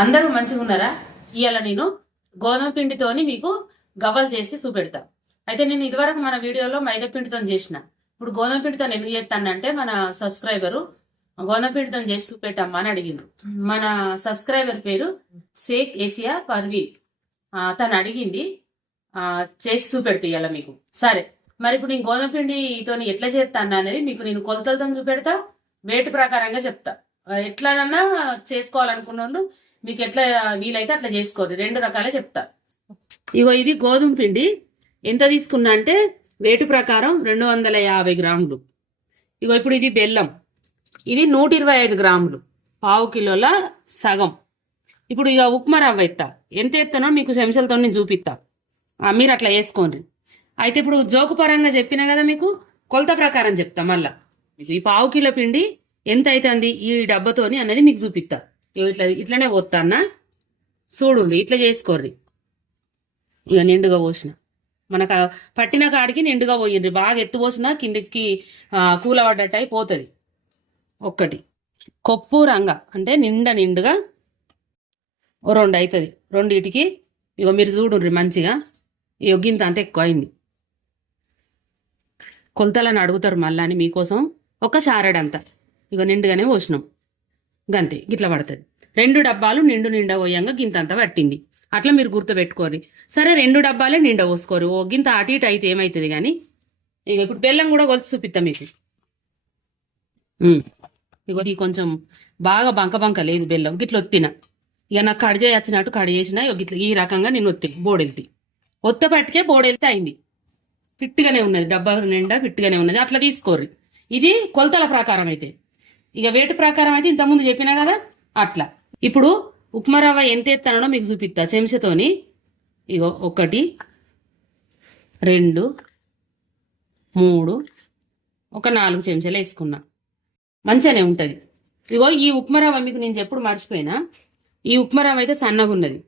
అందరూ మంచిగా ఉన్నారా? ఇవాళ నేను గోధుమ పిండితోని మీకు గవ్వలు చేసి చూపెడతా. అయితే నేను ఇదివరకు మన వీడియోలో మైదా పిండితో చేసిన. ఇప్పుడు గోధుమ పిండితో ఎందుకు చేస్తానంటే మన సబ్స్క్రైబరు గోధుమ పిండితో చేసి చూపెట్టమ్మా అని అడిగిండ్రు. మన సబ్స్క్రైబర్ పేరు షేక్ ఏసియా పర్వీన్. తను అడిగింది చేసి చూపెడతా ఇవాళ మీకు. సరే, మరి ఇప్పుడు నేను గోధుమ పిండితో ఎట్లా చేస్తాను అనేది మీకు నేను కొలతలతో చూపెడతా, వెయిట్ ప్రకారంగా చెప్తా. ఎట్లానన్నా చేసుకోవాలనుకున్న వాళ్ళు మీకు ఎట్లా వీలైతే అట్లా చేసుకోరు. రెండు రకాలే చెప్తా. ఇగో ఇది గోధుమ పిండి ఎంత తీసుకున్నా అంటే వెయిట్ ప్రకారం 250 గ్రాములు. ఇగో ఇప్పుడు ఇది బెల్లం, ఇది 125 గ్రాములు, పావు కిలోల సగం. ఇప్పుడు ఇక ఉప్మా రవ్వ ఎత్తా, ఎంత ఎత్తానో మీకు చెంచాలతో నేను చూపిస్తా, మీరు అట్లా వేసుకోండి. అయితే ఇప్పుడు జోకు పరంగా చెప్పినా కదా, మీకు కొలత ప్రకారం చెప్తా. మళ్ళా మీకు ఈ పావు కిలో పిండి ఎంత అవుతుంది ఈ డబ్బతోని అనేది మీకు చూపిస్తా. ఇట్లనే పోతాన్నా చూడు, ఇట్లా చేసుకోర్రి. ఇక నిండుగా పోసిన, మనకు పట్టిన కాడికి నిండుగా పోయింది. బాగా ఎత్తు పోసినా కిందికి కూలబడ్డట్టు అయిపోతుంది. ఒక్కటి కొప్పు రంగ అంటే నిండుగా 2 అవుతుంది. రెండింటికి ఇక మీరు చూడుర్రి మంచిగా. ఇక గింత అంత ఎక్కువ అయింది. కొలతలని అడుగుతారు మళ్ళా అని మీకోసం ఒక షారెడంతా ఇక నిండుగానే పోసినాం. గంతే, గిట్లా పడుతుంది. 2 డబ్బాలు నిండా పోయంగా గింత అంతా పట్టింది. అట్లా మీరు గుర్తుపెట్టుకోరు. సరే, 2 డబ్బాలే నిండా పోసుకోరు. ఓ గింత అటు ఇటు అయితే ఏమవుతుంది కానీ. ఇక ఇప్పుడు బెల్లం కూడా కొలిచి చూపిస్తా మీకు. ఇక ఇది కొంచెం బాగా బంక లేదు బెల్లం. గిట్ల ఒత్తిన ఇక నాకు కడి చేయచ్చినట్టు కడి చేసిన. గిట్ల ఈ రకంగా నేను ఒత్తిన బోడెల్తి ఒత్త పట్టుకే బోడెల్తే అయింది. ఫిట్గానే ఉన్నది, డబ్బా నిండా ఫిట్గానే ఉన్నది. అట్లా తీసుకోర్రి. ఇది కొలతల ప్రకారం అయితే. ఇక వెయిట్ ప్రకారం అయితే ఇంతకుముందు చెప్పినా కదా అట్లా. ఇప్పుడు ఉప్మా రవ్వ ఎంత ఎత్తానో మీకు చూపిస్తా చెంచాతోని. ఇగో 1 2 3 ఒక 4 చెంచాలు వేసుకున్నా. మంచిగానే ఉంటుంది. ఇగో ఈ ఉప్మా రవ్వ మీకు నేను చెప్పుడు మర్చిపోయినా, ఈ ఉప్మా రవ్వ అయితే సన్నగా ఉన్నది.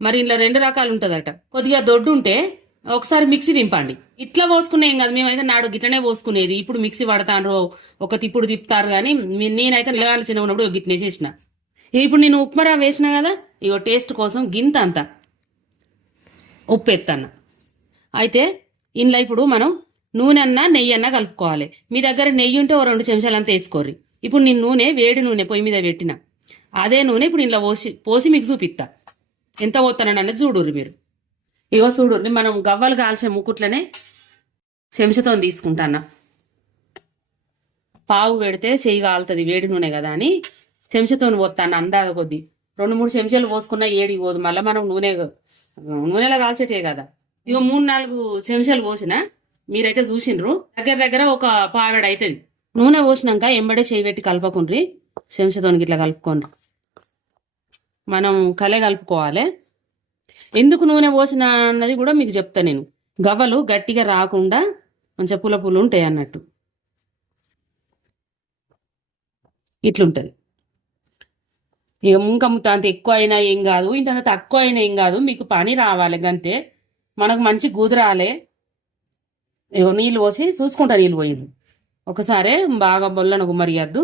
మరి ఇలా 2 రకాలు ఉంటుందట. కొద్దిగా దొడ్డు ఉంటే ఒకసారి మిక్సీ దింపండి. ఇట్లా పోసుకునే ఏం కాదు. మేమైతే నాడు గిట్లనే పోసుకునేది. ఇప్పుడు మిక్సీ పడతాను, ఒక తిప్పుడు తిప్పుతారు. కానీ నేనైతే నిలగాలి చిన్న ఉన్నప్పుడు గిట్నే చేసిన. ఇప్పుడు నేను ఉప్మా రవ్వ వేసిన కదా, ఇగో టేస్ట్ కోసం గింత అంతా ఉప్పు ఎత్తన్న. అయితే ఇంట్లో ఇప్పుడు మనం నూనె అన్నా నెయ్యి అన్నా కలుపుకోవాలి. మీ దగ్గర నెయ్యి ఉంటే 2 చెంచాలు అంతా వేసుకోర్రి. ఇప్పుడు నేను నూనె వేడి నూనె పొయ్యి మీద పెట్టిన అదే నూనె ఇప్పుడు ఇంట్లో పోసి మీకు చూపిస్తా. ఎంత పోతానని అనేది చూడుర్రి మీరు. ఇగో చూడుర్రి, మనం గవ్వలు కాల్చే ముకుట్లనే చెంచాతో తీసుకుంటాను. పావు పెడితే చెయ్యి కాలుతుంది, వేడి నూనె కదా అని చెంచాతో పోతాను. అందాక కొద్ది 2-3 చెంచాలు పోసుకున్నా ఏడి పోదు. మళ్ళీ మనం నూనెలో కాల్చేటే కదా. ఇక 3-4 చెంచాలు పోసిన మీరైతే చూసిండ్రు. దగ్గర ఒక పావెడ అవుతుంది. నూనె పోసినాక ఎంబడే చేయి పెట్టి కలపకుండ్రి, చెంచాతో ఇట్లా కలుపుకోండి. మనం కలుపుకోవాలి. ఎందుకు నూనె పోసిన అన్నది కూడా మీకు చెప్తా నేను. గవ్వలు గట్టిగా రాకుండా మంచిగా పుల్ల ఉంటాయి అన్నట్టు. ఇట్లుంటది. ఇక ముంకమ్ముత అంత ఎక్కువ అయినా ఏం కాదు, ఇంత తక్కువ అయినా ఏం కాదు. మీకు పని రావాలి గంతే. మనకు మంచి కుదరాలి. ఇక నీళ్ళు పోసి చూసుకుంటా. నీళ్ళు పోయింది ఒకసారి బాగా బొల్లను గుమ్మరియద్దు.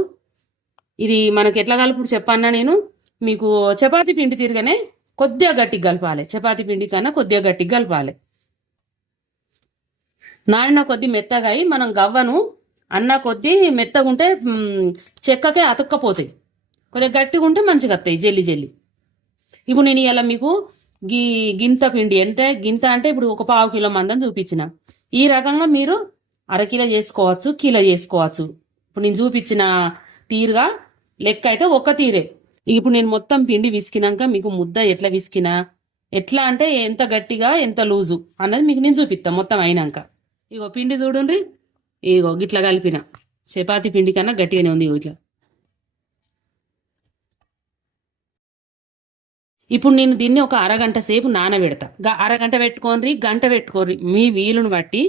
ఇది మనకి ఎట్లా కలుపుడు చెప్పన్నా నేను మీకు. చపాతీ పిండి తిరగనే కొద్దిగా గట్టిగా కలపాలి. చపాతీ పిండి కన్నా కొద్దిగా గట్టిగా కలపాలి. నానిన కొద్ది మెత్తగా అయి మనం గవ్వను అన్న కొద్ది మెత్తగా ఉంటే చెక్కకే అతుక్కపోతాయి. కొద్దిగా గట్టిగా ఉంటే మంచిగా వస్తాయి జల్లి. ఇప్పుడు నేను ఇలా మీకు గింత పిండి అంటే గింత అంటే ఇప్పుడు ఒక పావు కిలో మందని చూపించిన. ఈ రకంగా మీరు 1/2 కిలో చేసుకోవచ్చు, కిలో చేసుకోవచ్చు. ఇప్పుడు నేను చూపించిన తీరుగా లెక్క అయితే ఒక తీరే. ఇప్పుడు నేను మొత్తం పిండి విసికినాక మీకు ముద్ద ఎట్లా విసికినా, ఎట్లా అంటే ఎంత గట్టిగా ఎంత లూజు అన్నది మీకు నేను చూపిస్తాను మొత్తం అయినాక. ఇగో పిండి చూడండి, ఇగో గిట్లా కలిపిన. చపాతీ పిండి కన్నా గట్టిగానే ఉంది. ఇట్లా ఇప్పుడు నేను దీన్ని ఒక 1/2 గంట సేపు నానబెడతా. 1/2 గంట పెట్టుకోండి, గంట పెట్టుకోర్రి, మీ వీలును బట్టి.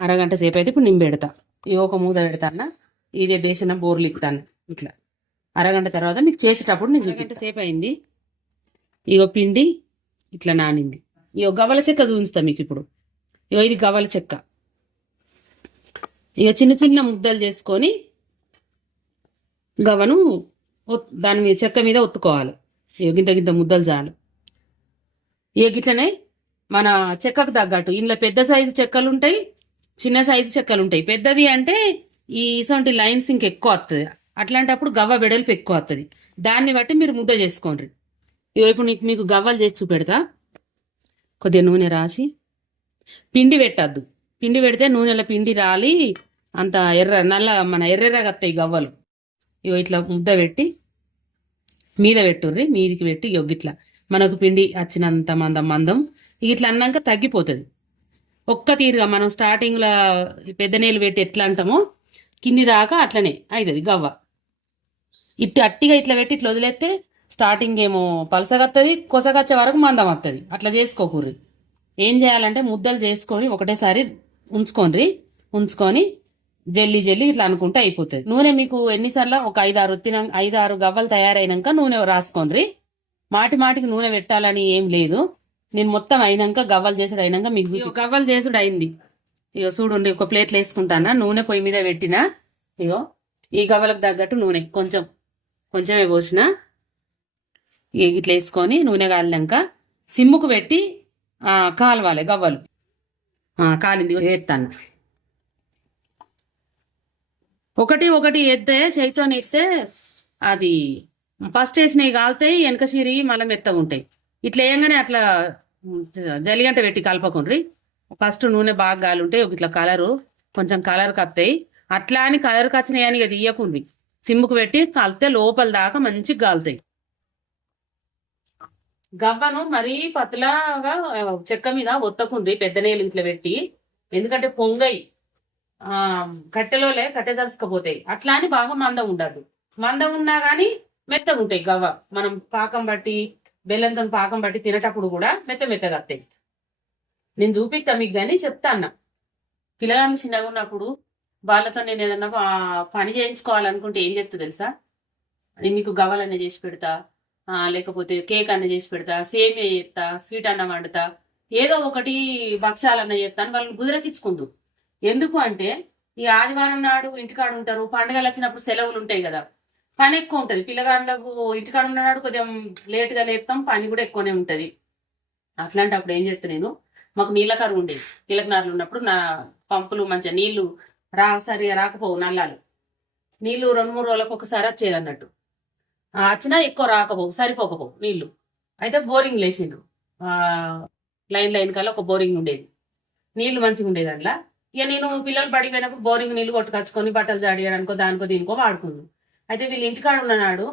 1/2 గంట సేపు అయితే ఇప్పుడు నేను పెడతా. ఇక ఒక మూత పెడతాను. ఇదే దేశన బోర్లు ఇస్తాను. ఇట్లా 1/2 గంట తర్వాత మీకు చేసేటప్పుడు నేను 1 గంట సేపు అయింది. ఇగో పిండి ఇట్లా నానింది. ఇగో గవ్వల చెక్క చూపిస్తా మీకు ఇప్పుడు. ఇగో ఇది గవ్వల చెక్క. ఇక చిన్న ముద్దలు చేసుకొని గవ్వను దాని మీద చెక్క మీద ఒత్తుకోవాలి. గింత గింత ముద్దలు చాలు. గిట్లనే మన చెక్కకు తగ్గట్టు ఇంట్లో పెద్ద సైజు చెక్కలు ఉంటాయి, చిన్న సైజు చెక్కలు ఉంటాయి. పెద్దది అంటే ఇటువంటి లైన్స్ ఇంకెక్కువ వస్తుంది, అట్లాంటప్పుడు గవ్వ వెడల్పు ఎక్కువ వస్తుంది. దాన్ని బట్టి మీరు ముద్ద చేసుకోండి. ఇప్పుడు మీకు గవ్వలు చేసి చూపెడతా. కొద్దిగా నూనె రాసి, పిండి పెట్టద్దు. పిండి పెడితే నూనెలో పిండి రాలి అంత మన ఎర్రగా వస్తాయి గవ్వలు. ఇట్లా ముద్ద పెట్టి మీద పెట్టుర్రి, మీదికి పెట్టి ఇట్లా మనకు పిండి వచ్చినంత మందం ఇట్లా అన్నాక తగ్గిపోతుంది. ఒక్క తీరుగా మనం స్టార్టింగ్లో పెద్ద నీళ్ళు పెట్టి ఎట్లా అంటామో కింది దాకా అట్లనే అవుతుంది గవ్వ. అట్టిగా ఇట్లా పెట్టి ఇట్లా వదిలేస్తే స్టార్టింగ్ ఏమో పలసగత్తది, కొసగచ్చే వరకు మందం వస్తుంది. అట్లా చేసుకోకూర్రి. ఏం చేయాలంటే ముద్దలు చేసుకొని ఒకటేసారి ఉంచుకొని జల్లి ఇట్లా అనుకుంటే అయిపోతుంది. నూనె మీకు ఎన్నిసార్లు ఒక 5-6 గవ్వలు తయారైనాక నూనె రాసుకోండి. మాటికి నూనె పెట్టాలని ఏం లేదు. నేను మొత్తం అయినాక గవ్వలు చేసుడు అయినాక మీకు గవ్వలు చేసుడు అయింది. చూడండి, ఒక ప్లేట్లు వేసుకుంటానా, నూనె పొయ్యి మీద పెట్టినా. ఈ గవ్వలకు తగ్గట్టు నూనె కొంచెమే పోసిన. ఇట్లా వేసుకొని నూనె కాలినాక సిమ్ముకు పెట్టి కాలవాలి గవ్వలు. కాలింది, వేస్తాను. ఒకటి ఎత్తే చేతితో వేస్తే అది ఫస్ట్ వేసినవి కాలుతాయి, వెనక సిరి మళ్ళీ మెత్తగా ఉంటాయి. ఇట్లా వేయంగానే అట్లా జలిగంట పెట్టి కలపకుండ్రి. ఫస్ట్ నూనె బాగా గాలుంటాయి, ఇట్లా కొంచెం కలర్ కత్తాయి. అట్లా అని కలర్ కచ్చినాయి అని అది ఇయ్యకుండ్రి. సిమ్ముకు పెట్టి కలిపితే లోపల దాకా మంచిగా కాలుతాయి. గవ్వను మరీ పతలాగా చెక్క మీద ఒత్తకుండ్రి, పెద్ద నీళ్ళు ఇట్లా పెట్టి. ఎందుకంటే పొంగయి కట్టె దలుసుకపోతాయి. అట్లా అని బాగా మందం ఉండదు. మందం ఉన్నా గానీ మెత్తగా ఉంటాయి గవ్వ. మనం పాకం బట్టి బెల్లంతో పాకం బట్టి తినేటప్పుడు కూడా మెత్తగా వస్తాయి. నేను చూపిస్తా మీకు, కానీ చెప్తా అన్న. పిల్లగాళ్ళు చిన్నగా ఉన్నప్పుడు వాళ్ళతో నేను ఏదన్నా పని చేయించుకోవాలనుకుంటే ఏం చెప్తా తెలుసా? నేను మీకు గవ్వలన్నీ చేసి పెడతా, లేకపోతే కేక్ అన్న చేసి పెడతా, సేమియా చేస్తా, స్వీట్ అన్నం వండుతా, ఏదో ఒకటి భక్షాలన్న చేస్తాను. వాళ్ళని కుదిరకిచ్చుకుంటూ. ఎందుకు అంటే ఈ ఆదివారం నాడు ఇంటికాడ ఉంటారు, పండుగలు వచ్చినప్పుడు సెలవులు ఉంటాయి కదా, పని ఎక్కువ ఉంటుంది. పిల్లగాళ్ళకు ఇంటికాడ ఉన్ననాడు కొద్దిగా లేటుగా లేస్తాం, పని కూడా ఎక్కువనే ఉంటుంది. అట్లాంటప్పుడు ఏం చేస్తా, నేను మాకు నీళ్ళ కరువు ఉండేది. కీలకనారులు ఉన్నప్పుడు నా పంపులు మంచిగా నీళ్లు సరిగా రాకపోవు, నల్లాలు నీళ్లు 2-3 రోజులకు ఒకసారి వచ్చేది అన్నట్టు. వచ్చినా ఎక్కువ రాకపోవు, సరిపోకపోవు నీళ్లు. అయితే బోరింగ్ లేచిండ్రు, లైన్ కల్లా ఒక బోరింగ్ ఉండేది, నీళ్లు మంచిగా ఉండేది అందులో. ఇక నేను పిల్లలు పడిపోయినప్పుడు బోరింగ్ నీళ్లు కొట్టుకొచ్చుకొని బట్టలు జాడియడానికో దానికో దీనికో వాడుకుంది. అయితే వీళ్ళు ఇంటికాడ ఉన్ననాడు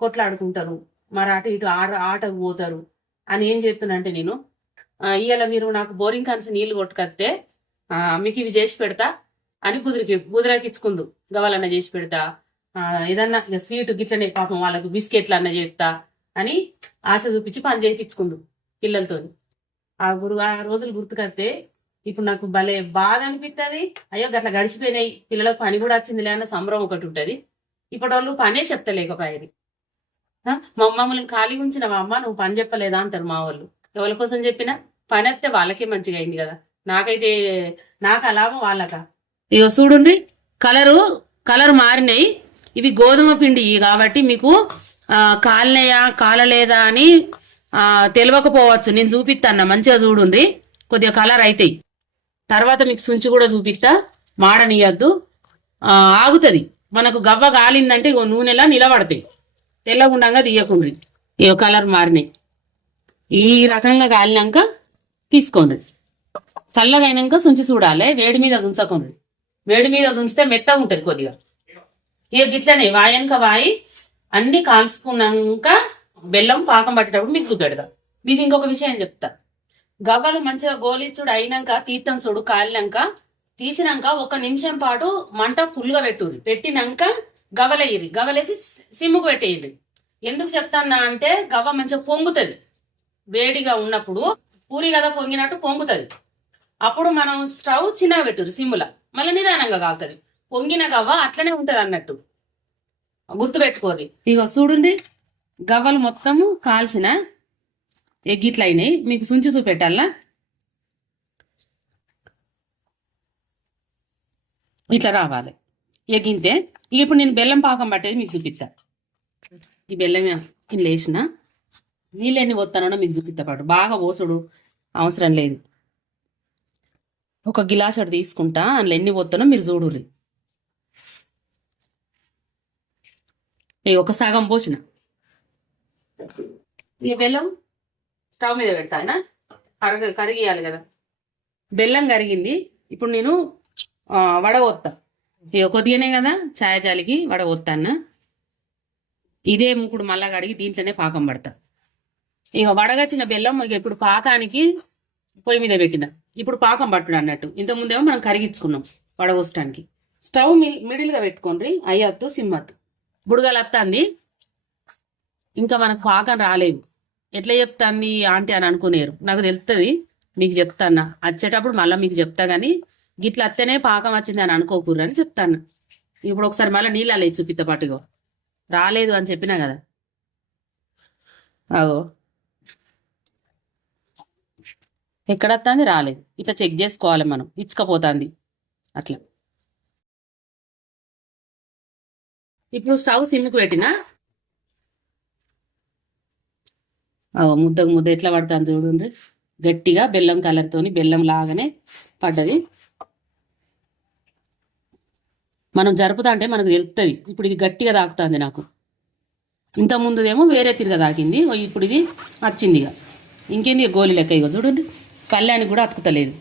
కొట్లాడుకుంటారు, మరి అటు ఇటు ఆటకు పోతారు అని ఏం చెప్తున్నంటే, నేను ఇవాళ మీరు నాకు బోరింగ్ కనిసి నీళ్లు కొట్టుకొస్తే మీకు ఇవి చేసి పెడతా అని కుదిరకిచ్చుకుందు. గవ్వలన్న చేసి పెడతా, ఏదన్నా స్వీట్ గిట్లనే పాపం వాళ్ళకు బిస్కెట్లు అన్న చెప్తా అని ఆశ చూపించి పని చేయించుకుందు పిల్లలతో. ఆ రోజులు గుర్తుకొస్తే ఇప్పుడు నాకు భలే బాధ అనిపిస్తుంది. అయ్యో గట్లా గడిచిపోయినాయి, పిల్లలకు పని కూడా వచ్చిందిలే అన్న సంబరం ఒకటి ఉంటుంది. ఇప్పుడు వాళ్ళు పనే చెప్తలేకపోయారు. మమ్మల్ని ఖాళీ ఉంచిన మా అమ్మ నువ్వు పని చెప్పలేదా అంటారు మా వాళ్ళు. ఎవరి కోసం చెప్పినా పని వస్తే వాళ్ళకే మంచిగా అయింది కదా, నాకైతే నాకు అలాభం వాళ్ళక. ఇక చూడండి, కలరు మారినాయి. ఇవి గోధుమ పిండి కాబట్టి మీకు కాలినయా కాలలేదా అని తెలియకపోవచ్చు. నేను చూపిస్తాను, మంచిగా చూడండి, కొద్దిగా కలర్ అవుతాయి. తర్వాత మీకు సుంచి కూడా చూపిస్తా, మాడనియద్దు, ఆగుతుంది. మనకు గవ్వ గాలిందంటే నూనెలా నిలబడతాయి, తెల్లగుండంగా తీయకుండ్రి. ఇక కలర్ మారినాయి. ఈ రకంగా గాలినాక తీసుకోండి. చల్లగా అయినాక సుంచి చూడాలి, వేడి మీద ఉంచకండి. వేడి మీద ఉంచితే మెత్తగా ఉంటుంది కొద్దిగా. ఇక గిట్లనే వాయనక వాయి అన్ని కాల్చుకున్నాక బెల్లం పాకం పట్టేటప్పుడు మీకు చూపెడతా. మీకు ఇంకొక విషయం చెప్తా, గవ్వలు మంచిగా గోలిచ్చుడు అయినాక తీర్థం చూడు కాలినాక తీసినాక 1 నిమిషం పాటు మంట ఫుల్గా పెట్టినాక గవ్వలేసి సిమ్ముకు పెట్టేయండి. ఎందుకు చెప్తానా అంటే గవ్వ మంచిగా పొంగుతుంది. వేడిగా ఉన్నప్పుడు పూరి కదా పొంగినట్టు పొంగుతుంది. అప్పుడు మనం స్టవ్ చిన్నగా పెట్టురు సిమ్ముల, మళ్ళీ నిదానంగా కాలుతుంది. పొంగిన గవ్వ అట్లనే ఉంటది అన్నట్టు, గుర్తుపెట్టుకోరు. ఇక చూడండి, గవ్వలు మొత్తము కాల్చిన ఎగ్గిట్లయినాయి. మీకు సుంచి చూపెట్టాలా, ఇట్లా రావాలి ఎగ్గింతే. ఇప్పుడు నేను బెల్లం పాకం పట్టేది మీకు చూపిస్తా. ఈ బెల్లమే ఇట్లా వేసిన నీళ్ళు ఎన్ని పోతానో మీకు చూపిస్తాడు. బాగా పోసుడు అవసరం లేదు. ఒక గిలాస్ అటు తీసుకుంటా, అందులో ఎన్ని పోతానో మీరు చూడుర్రి. ఒక సగం పోసిన. ఈ బెల్లం స్టవ్ మీద పెడతానా, కరిగియాలి కదా. బెల్లం కరిగింది. ఇప్పుడు నేను వడగొత్తా. కొద్దిగానే కదా ఛాయ చాలికి వడగొత్తాను. ఇదే ముకుడు మళ్ళా కడిగి దీంట్లోనే పాకం పడతా. ఇక వడగట్టిన బెల్లం ఇక ఇప్పుడు పాకానికి పొయ్యి మీద పెట్టిన. ఇప్పుడు పాకం పట్టుడు అన్నట్టు. ఇంతకుముందేమో మనం కరిగించుకున్నాం వడగొచ్చడానికి. స్టవ్ మిడిల్గా పెట్టుకోండి, అయ్యత్తు సిమ్మత్తు. బుడగలు వస్తుంది, ఇంకా మనకు పాకం రాలేదు. ఎట్లా చెప్తాంది ఆంటీ అని అనుకునేరు. నాకు తెలుస్తుంది, మీకు చెప్తాను. వచ్చేటప్పుడు మళ్ళీ మీకు చెప్తా, కానీ గిట్ల అత్తనే పాకం వచ్చింది అని అనుకోకూరు అని చెప్తాను. ఇప్పుడు ఒకసారి మళ్ళీ నీళ్ళు అలా చూపిత్త పాటుగా. రాలేదు అని చెప్పినా కదా. అగో ఎక్కడ వస్తుంది, రాలేదు. ఇట్లా చెక్ చేసుకోవాలి మనం, ఇచ్చుకపోతుంది అట్లా. ఇప్పుడు స్టవ్ సిమ్కి పెట్టినా. ముద్ద ఎట్లా పడుతుంది చూడండి. గట్టిగా బెల్లం కలర్తోని బెల్లం లాగానే పడ్డది. మనం జరుపుతా అంటే మనకు తెలుస్తుంది. ఇప్పుడు ఇది గట్టిగా తాకుతుంది నాకు. ఇంత ముందుదేమో వేరే తిరగ తాకింది, ఇప్పుడు ఇది వచ్చింది. ఇక ఇంకేంది గోలి లెక్క. ఇక చూడండి, పళ్ళానికి కూడా అతుకుతలేదు.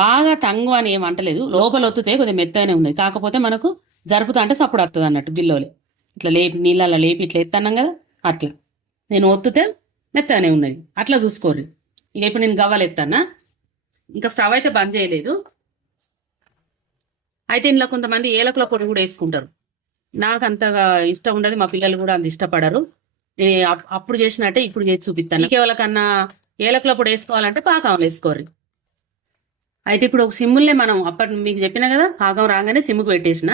బాగా టంగు అని ఏం అంటలేదు. లోపల ఒత్తుతే కొద్దిగా మెత్తగానే ఉన్నది. కాకపోతే మనకు జరుపుతా అంటే సప్పుడు వస్తుంది అన్నట్టు. గిల్లోలే ఇట్లా లేపి నీళ్ళల్లో లేపి ఇట్లా ఎత్తన్నాం కదా, అట్లా నేను ఒత్తుతే మెత్తగానే ఉన్నది. అట్లా చూసుకోర్రి. ఇక ఇప్పుడు నేను గవ్వలు ఎత్తానా. ఇంకా స్టవ్ అయితే బంద్ చేయలేదు. అయితే ఇంట్లో కొంతమంది ఏలకుల పొడి కూడా వేసుకుంటారు. నాకు అంతగా ఇష్టం ఉండదు, మా పిల్లలు కూడా అంత ఇష్టపడరు. నేను అప్పుడు చేసినట్టే ఇప్పుడు చేసి చూపిస్తాను. కేవలకన్నా ఏలకుల పొడి వేసుకోవాలంటే పాకం వేసుకోర్రి. అయితే ఇప్పుడు ఒక సిమ్ముల్నే మనం అప్పటి మీకు చెప్పినా కదా, పాకం రాగానే సిమ్ముకు పెట్టేసిన.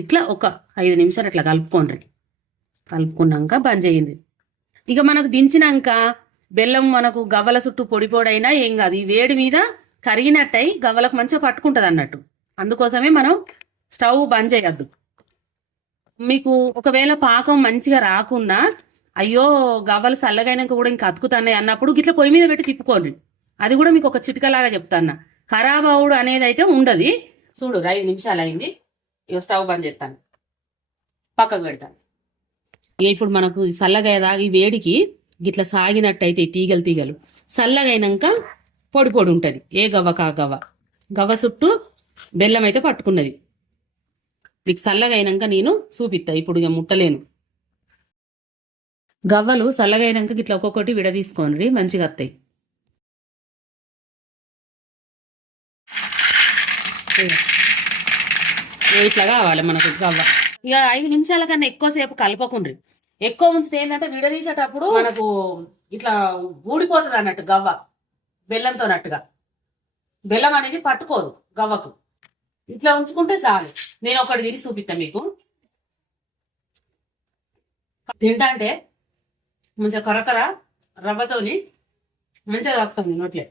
ఇట్లా ఒక 5 నిమిషాలు ఇట్లా కలుపుకోండి. కలుపుకున్నాక బంద్ చేయండి. ఇక మనకు దించినాక బెల్లం మనకు గవ్వల చుట్టూ పొడి పొడైనా ఏం కాదు. ఈ వేడి మీద కరిగినట్టయి గవ్వలకు మంచిగా పట్టుకుంటుంది అన్నట్టు. అందుకోసమే మనం స్టవ్ బంద్ చేయద్దు. మీకు ఒకవేళ పాకం మంచిగా రాకున్నా, అయ్యో గవ్వలు చల్లగైనాక కూడా ఇంకా అతుకుతున్నాయి అన్నప్పుడు గిట్ల పొయ్యి మీద పెట్టి తిప్పుకోండి. అది కూడా మీకు ఒక చిటికలాగా చెప్తాను. ఖరాబ్ అవుడు అనేది అయితే ఉండదు. చూడు 5 నిమిషాలు అయింది. ఇక స్టవ్ బంద్ చేస్తాను, పక్కకు పెడతాను. ఇప్పుడు మనకు చల్లగయ్యేదాకా ఈ వేడికి గిట్లా సాగినట్టయితే తీగలు చల్లగైనాక పొడి పొడి ఉంటుంది. ఏ గవ్వ కా గవ్వ చుట్టూ బెల్లం అయితే పట్టుకున్నది. మీకు చల్లగైనాక నేను చూపిస్తా. ఇప్పుడు ఇక ముట్టలేను. గవ్వలు చల్లగైనాక ఇట్లా ఒక్కొక్కటి విడదీసుకోండి, మంచిగా వస్తాయి. ఇట్లా కావాలి మనకు గవ్వ. ఇక 5 నిమిషాల కన్నా ఎక్కువసేపు కలపకుండ్రి. ఎక్కువ ఉంచితే ఏంటంటే విడదీసేటప్పుడు మనకు ఇట్లా ఊడిపోతుంది అన్నట్టు గవ్వ బెల్లంతో నట్టుగా. బెల్లం అనేది పట్టుకోదు గవ్వకు. ఇట్లా ఉంచుకుంటే చాలు. నేను ఒకటి తిని చూపిస్తా మీకు. తింటా అంటే మంచిగా కరకర రవ్వతోని మంచిగా తాకుతుంది నోట్లే.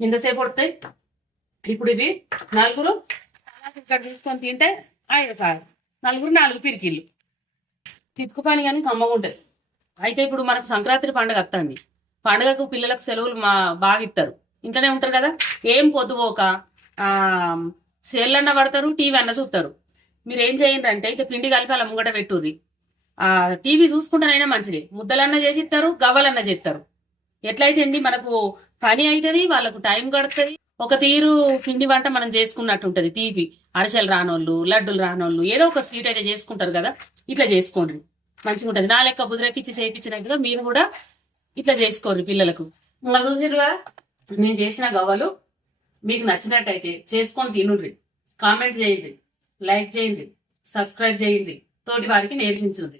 ఇంతసేపు పడుతాయి. ఇప్పుడు ఇవి 4 ఇక్కడ తీసుకొని తింటే 5 కాయలు, 4 పిరికిళ్ళు. చితుకు పని కానీ కమ్మగా ఉంటుంది. అయితే ఇప్పుడు మనకు సంక్రాంతి పండుగ వస్తుంది. పండుగకు పిల్లలకు సెలవులు బాగా ఇస్తారు. ఇంట్లోనే ఉంటారు కదా, ఏం పొద్దుపోక సెల్లన్న పడతారు, టీవీ అన్న చూస్తారు. మీరు ఏం చేయండి అంటే ఇక పిండి కలిపి అలా ముంగట పెట్టుర్రి. టీవీ చూసుకుంటానైనా మంచిది. ముద్దలన్నా చేసి ఇస్తారు, గవ్వలన్నా చేస్తారు. ఎట్లయితే మనకు పని అవుతుంది, వాళ్ళకు టైం గడుతుంది. ఒక తీరు పిండి వంట మనం చేసుకున్నట్టు ఉంటుంది. తీపి అరిసెలు రానోళ్ళు, లడ్డులు రానోళ్ళు ఏదో ఒక స్వీట్ అయితే చేసుకుంటారు కదా, ఇట్లా చేసుకోండి, మంచిగా ఉంటుంది. నా లెక్క బుదిరెక్కిచ్చి చేయించినట్టుగా మీరు కూడా ఇట్లా చేసుకోండి పిల్లలకు. చూసారుగా నేను చేసిన గవ్వలు మీకు నచ్చినట్టయితే చేసుకొని తినుర్రి, కామెంట్ చేయండి, లైక్ చేయండి, సబ్స్క్రైబ్ చేయండి, తోటి వారికి నేర్పించుండ్రి.